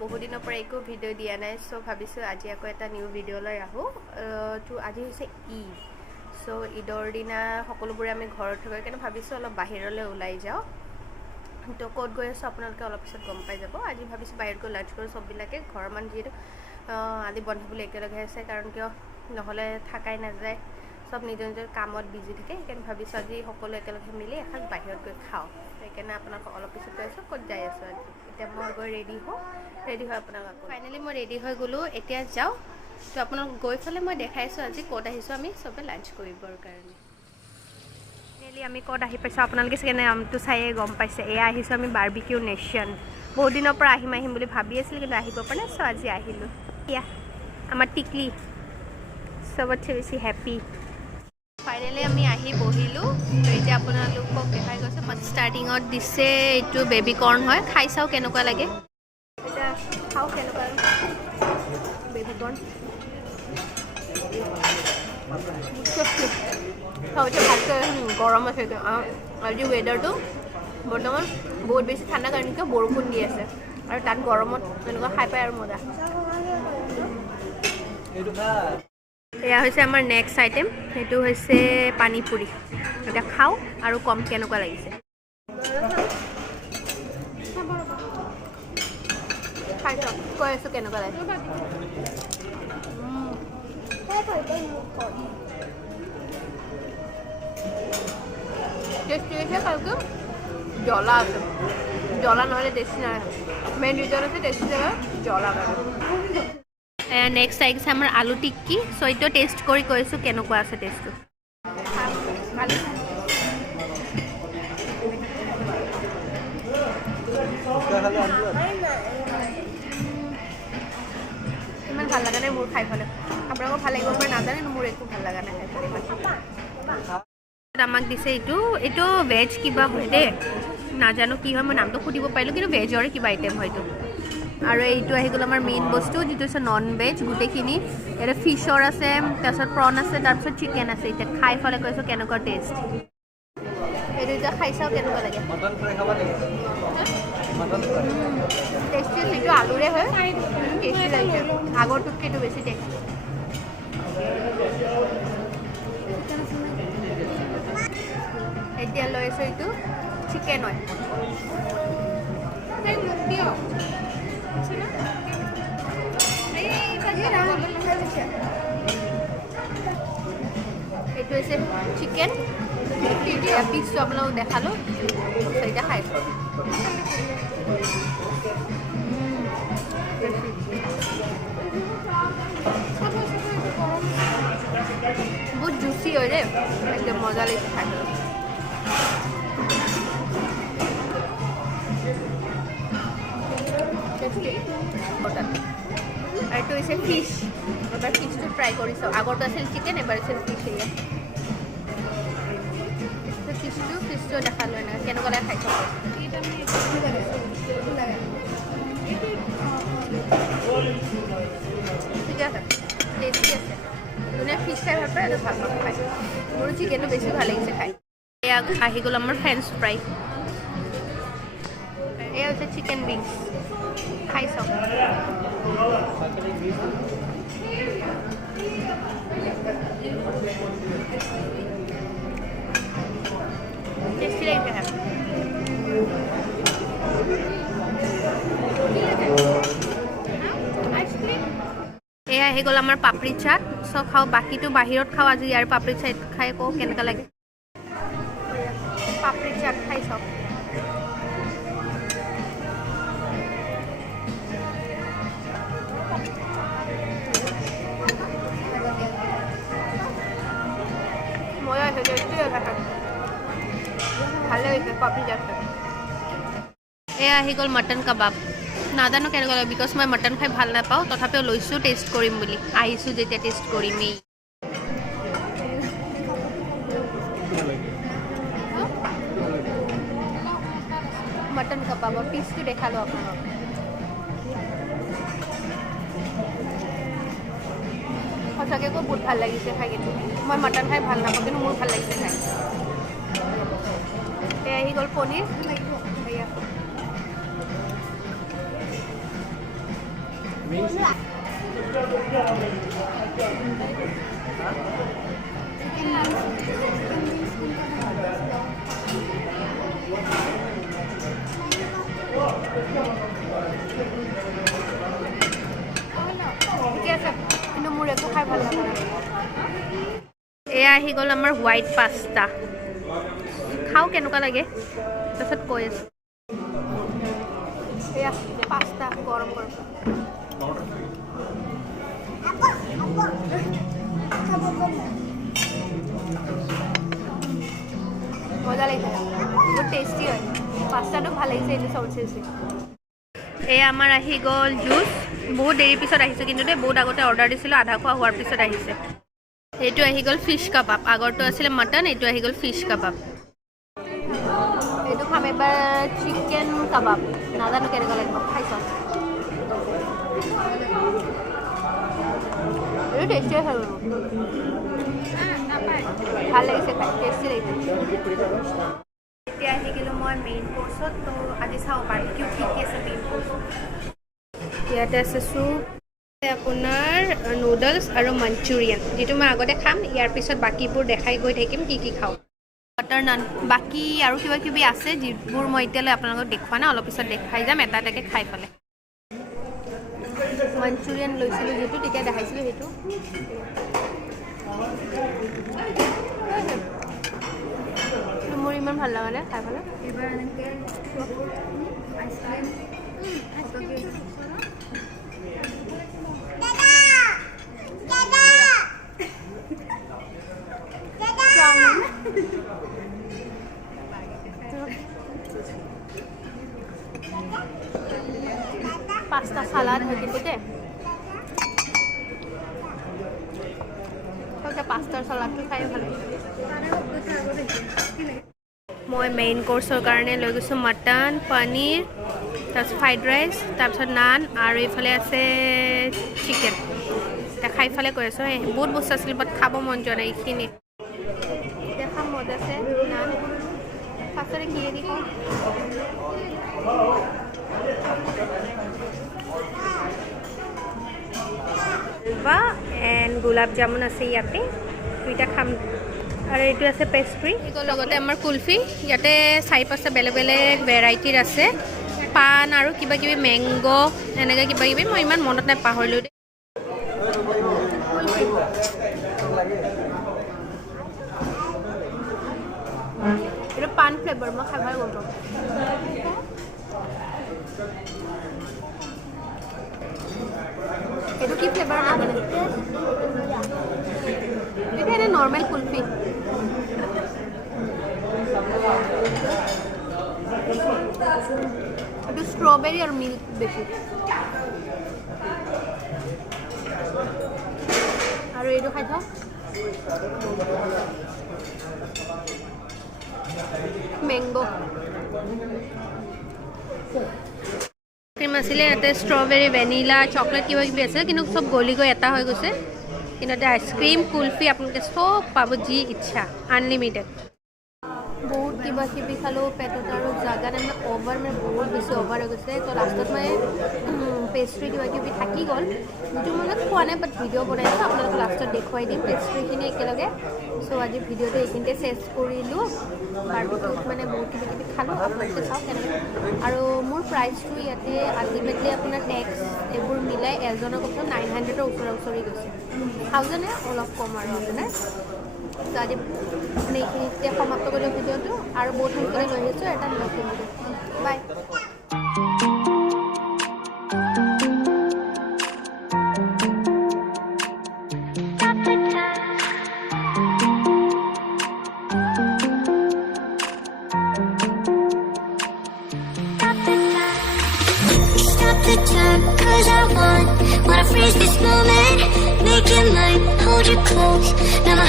বহু দিনৰ পৰা একো ভিডিঅ' দিয়া নাই, চ' ভাবিছোঁ আজি আকৌ এটা নিউ ভিডিঅ' লৈ আহোঁ। তো আজি হৈছে ঈদ, চ' ঈদৰ দিনা সকলোবোৰে আমি ঘৰত থকা কাৰণে ভাবিছোঁ অলপ বাহিৰলৈ ওলাই যাওঁ। তো ক'ত গৈ আছোঁ আপোনালোকে অলপ পিছত গম পাই যাব। আজি ভাবিছোঁ বাহিৰত গৈ লাঞ্চ কৰোঁ চববিলাকে, ঘৰৰ মানুহ যিহেতু আজি বন্ধ বুলি একেলগে আছে, কাৰণ কিয় নহ'লে থাকাই নাযায়, চব নিজৰ নিজৰ কামত বিজি থাকে। সেইকাৰণে ভাবিছোঁ আজি সকলো একেলগে মিলি এসাঁজ বাহিৰত গৈ খাওঁ। সেইকাৰণে আপোনালোকক অলপ পিছত কৈ আছোঁ ক'ত যাই আছোঁ আজি। এতিয়া মই গৈ ৰেডি হৈ আপোনালোকক ফাইনেলি মই ৰেডি হৈ গ'লোঁ। এতিয়া যাওঁ, তো আপোনালোক গৈ পেলাই মই দেখাইছোঁ আজি ক'ত আহিছোঁ আমি চবে লাঞ্চ কৰিবৰ কাৰণে। ফাইনেলি আমি ক'ত আহি পাইছোঁ আপোনালোকে চাগে নামটো চায়ে গম পাইছে। এয়া আহিছোঁ আমি বাৰ্বিকিউ নেশ্যন। বহুত দিনৰ পৰা আহিম বুলি ভাবি আছিলোঁ, কিন্তু আহিব পৰা নাই, চ' আজি আহিলোঁ। এয়া আমাৰ টিকলি চবতছে বেছি হেপ্পী। ফাইনেলি আমি আহি বহিলোঁ। তো এতিয়া আপোনালোকক দেখাই গৈছোঁ। ফাৰ্ষ্ট ষ্টাৰ্টিঙত দিছে এইটো বেবী কৰ্ণ হয়, খাই চাওঁ কেনেকুৱা লাগে। এতিয়া খাওঁ কেনেকুৱা বেবী কৰ্ণ। এতিয়া ভালকৈ গৰম আছে। আজি ৱেডাৰটো বৰ্তমান বহুত বেছি ঠাণ্ডা, কাৰণ কিয় বৰষুণ দি আছে, আৰু তাত গৰমত এনেকুৱা খাই পাই আৰু মজা। এয়া হৈছে আমাৰ নেক্সট আইটেম, সেইটো হৈছে পানী পুৰি। এতিয়া খাওঁ আৰু কম কেনেকুৱা লাগিছে। খাই চাওঁ, কৈ আছোঁ কেনেকুৱা লাগে। টেষ্টি হৈছে, কালকে জ্বলা আছে, জ্বলা নহ'লে টেষ্টি নাই। মেইন ৰিজন আছে টেষ্টি জেগা জ্বলা কাৰণে। নেক্সট আহিছে আমাৰ আলু টিক্কি। চ' এইটো টেষ্ট কৰি কৈছোঁ কেনেকুৱা আছে টেষ্টটো। ইমান ভাল লগা নাই মোৰ খাই পেলাই। আপোনালোকক ভাল লাগিব পাৰে নাজানে, মোৰ একো ভাল লগা নাই খাই পেলাই। আমাক দিছে এইটো ভেজ কিবা হয় দেই, নাজানো কি হয়, মই নামটো সুধিব পাৰিলোঁ, কিন্তু ভেজৰে কিবা আইটেম হয়তো। আৰু এইটো আহি গ'ল আমাৰ মেইন বস্তু, যিটো হৈছে নন ভেজ গোটেইখিনি। ইয়াতে ফিছৰ আছে, তাৰপিছত প্ৰন আছে, তাৰপিছত চিকেন আছে। এতিয়া খাই পেলাই কৈছোঁ কেনেকুৱা টেষ্ট। এইটো এতিয়া খাই চাওঁ কেনেকুৱা লাগে। টেষ্টি, যিটো আলুৰে হয় টেষ্টি লাগিছে, আগৰটোতকৈ এইটো বেছি টেষ্টি। এতিয়া লৈ আছোঁ এইটো চিকেন হয়। এইটো হৈছে চিকেন, পিচটো আপোনালোকক দেখালোঁ। এতিয়া খাইছোঁ, বহুত জুচি হয় দেই, একদম মজা লাগিছে খাই। আৰু এইটো হৈছে ফিছ। এবাৰ ফিছটো ফ্ৰাই কৰিছোঁ, আগৰটো আছিল চিকেন, এবাৰ আছিল ফিছ। ফিছটো দেখালোঁ এনেকৈ কেনেকুৱা লাগে খাইছোঁ। ঠিকে আছে, টেষ্টি আছে। যোনে ফিছ খাই ভাল পায়, এইটো ভাল পাব খাই। মোৰো চিকেনটো বেছি ভাল লাগিছে খাই। এয়া আহি গ'ল আমাৰ ফ্ৰেঞ্চ ফ্ৰাই। এয়া হৈছে চিকেন উইংছ, খাই চাওঁ। টেষ্টি লাগিছে খাই। এয়া আহি গ'ল আমাৰ পাপৰি চাট। চ' খাওঁ, বাকীটো বাহিৰত খাওঁ, আজি ইয়াৰ পাপৰি চাট খাই কওঁ কেনেকুৱা লাগে। পাপৰি চাট খাই চাওঁ। মজা হৈছে, টেষ্টি হৈছে, ভালে হৈছে পাপৰি চাটটো। এয়া আহি গ'ল মটন কাবাব। নাজানো কেনেকুৱা লাগে, বিকজ মই মটন খাই ভাল নাপাওঁ, তথাপিও লৈছোঁ টেষ্ট কৰিম বুলি। আহিছোঁ যেতিয়া টেষ্ট কৰিমেই। মটন কাবাবৰ পিচটো দেখালোঁ আপোনালোকক। সঁচাকৈ আকৌ বহুত ভাল লাগিছে খাই, কিন্তু মই মটন খাই ভাল নাপাওঁ, কিন্তু মোৰ ভাল লাগিছে খাই। আহি গ'ল পনীৰ ঠিকে আছে কিন্তু মোৰ একো খাই ভাল লগা নাই এয়া আহি গ'ল আমাৰ হোৱাইট পাস্তা খাওঁ কেনেকুৱা লাগে তাৰপিছত কৈ আছোঁ এয়া পাস্তা গৰম গৰম মজা লাগিছে বহুত টেষ্টি হয় পাস্তাটো ভাল লাগিছে এইটো চবচে বেছি এয়া আমাৰ আহি গ'ল জুচ বহুত দেৰিৰ পিছত আহিছে কিন্তু দেই বহুত আগতে অৰ্ডাৰ দিছিলোঁ আধা খোৱা হোৱাৰ পিছত আহিছে এইটো আহি গ'ল ফিছ কাবাব আগৰটো আছিলে মটন এইটো আহি গ'ল ফিছ কাবাব এইটো খাম এবাৰ চিকেন কাবাব নাজানো কেনেকুৱা লাগিব খাইছ এইটো টেষ্টি আছে ভাল লাগিছে খাই টেষ্টি লাগিছে এতিয়া আহি গ'লোঁ মই মেইন কোৰ্চত তো আজি চাওঁ বাৰ্বিকিউ কি কি আছে মেইন কোৰ্চত ইয়াতে আছে চুপ আপোনাৰ নুডলছ আৰু মাঞ্চুৰিয়ান যিটো মই আগতে খাম ইয়াৰ পিছত বাকীবোৰ দেখাই গৈ থাকিম কি কি খাওঁ বাটাৰ নান বাকী আৰু কিবা কিবি আছে যিবোৰ মই এতিয়ালৈ আপোনালোকক দেখুওৱা নাই অলপ পিছত দেখাই যাম এটা এটাকৈ খাই পেলাই মাঞ্চুৰিয়ান লৈছিলোঁ যিটো তেতিয়া দেখাইছিলোঁ সেইটো মোৰ ইমান ভাল লগা নাই খাই পেলাই এইবাৰ এনেকৈ আইচক্ৰীম পাস্তা সালাদ হয় কিন্তু দে পাস্তাৰ সালাদটো খাই ভাল মই মেইন কোৰ্চৰ কাৰণে লৈ গৈছোঁ মটন পনীৰ তাৰপিছত ফ্ৰাইড ৰাইচ তাৰপিছত নান আৰু এইফালে আছে চিকেন এতিয়া খাই ফালে কৈ আছোঁ বহুত বস্তু আছিল বাট খাব মন যোৱা নাই এইখিনি দেখা মজা আছে নান ফাৰ্ষ্টতে কি দি খাওঁ এণ্ড গোলাপ জামুন আছে ইয়াতে দুইটা খাম আৰু এইটো আছে পেষ্ট্ৰি লগতে আমাৰ কুলফি ইয়াতে 4-5টা বেলেগ বেলেগ ভেৰাইটিৰ আছে পাণ আৰু কিবা কিবি মেংগ এনেকৈ কিবা কিবি মই ইমান মনত নাই পাহৰিলোঁ দেই এইটো পাণ ফ্লেভাৰ মই খাই ভাল গম পাওঁ এইটো কি ফ্লেভাৰ নাজানে এইটো এনে নৰ্মেল কুলফি এইটো ষ্ট্ৰবেৰী আৰু মিল্ক বেছি আৰু এইটো খাই থওঁ মেংগো ক্ৰীম আছিলে ইয়াতে ষ্ট্ৰবেৰী ভেনিলা চকলেট কিবা কিবি আছে কিন্তু চব গলি গৈ এটা হৈ গৈছে কিন্তু ইয়াতে আইচক্ৰীম কুলফি আপোনালোকে চব পাব যি ইচ্ছা আনলিমিটেড বহুত কিবা কিবি খালোঁ পেটত আৰু জাগা নাই মানে অভাৰ মানে বহুত বেছি অভাৰ হৈ গৈছে তো লাষ্টত মই পেষ্ট্ৰি কিবা কিবি থাকি গ'ল যিটো মানে খোৱা নাই বাট ভিডিঅ' বনাইছোঁ আপোনালোকক লাষ্টত দেখুৱাই দিম পেষ্ট্ৰিখিনি একেলগে চ' আজি ভিডিঅ'টো এইখিনিতে চেঞ্জ কৰিলোঁ বাৰ্বিকিউত মানে বহুত কিবা কিবি খালোঁ আপোনালোকে চাওক কেনেকৈ আৰু মোৰ প্ৰাইচটো ইয়াতে আল্টিমেটলি আপোনাৰ টেক্স এইবোৰ মিলাই এজনৰ কথা 900ৰ ওচৰা ওচৰি গৈছে 1000 অলপ কম আৰু মানে তো আজি মানে এইখিনিতে সমাপ্ত কৰিলোঁ ভিডিঅ'টো আৰু বহুত সোনকালে লৈ আহিছোঁ এটা নতুন video' by The time, 'cause I wanna freeze this moment, make it mine, hold you close. Now my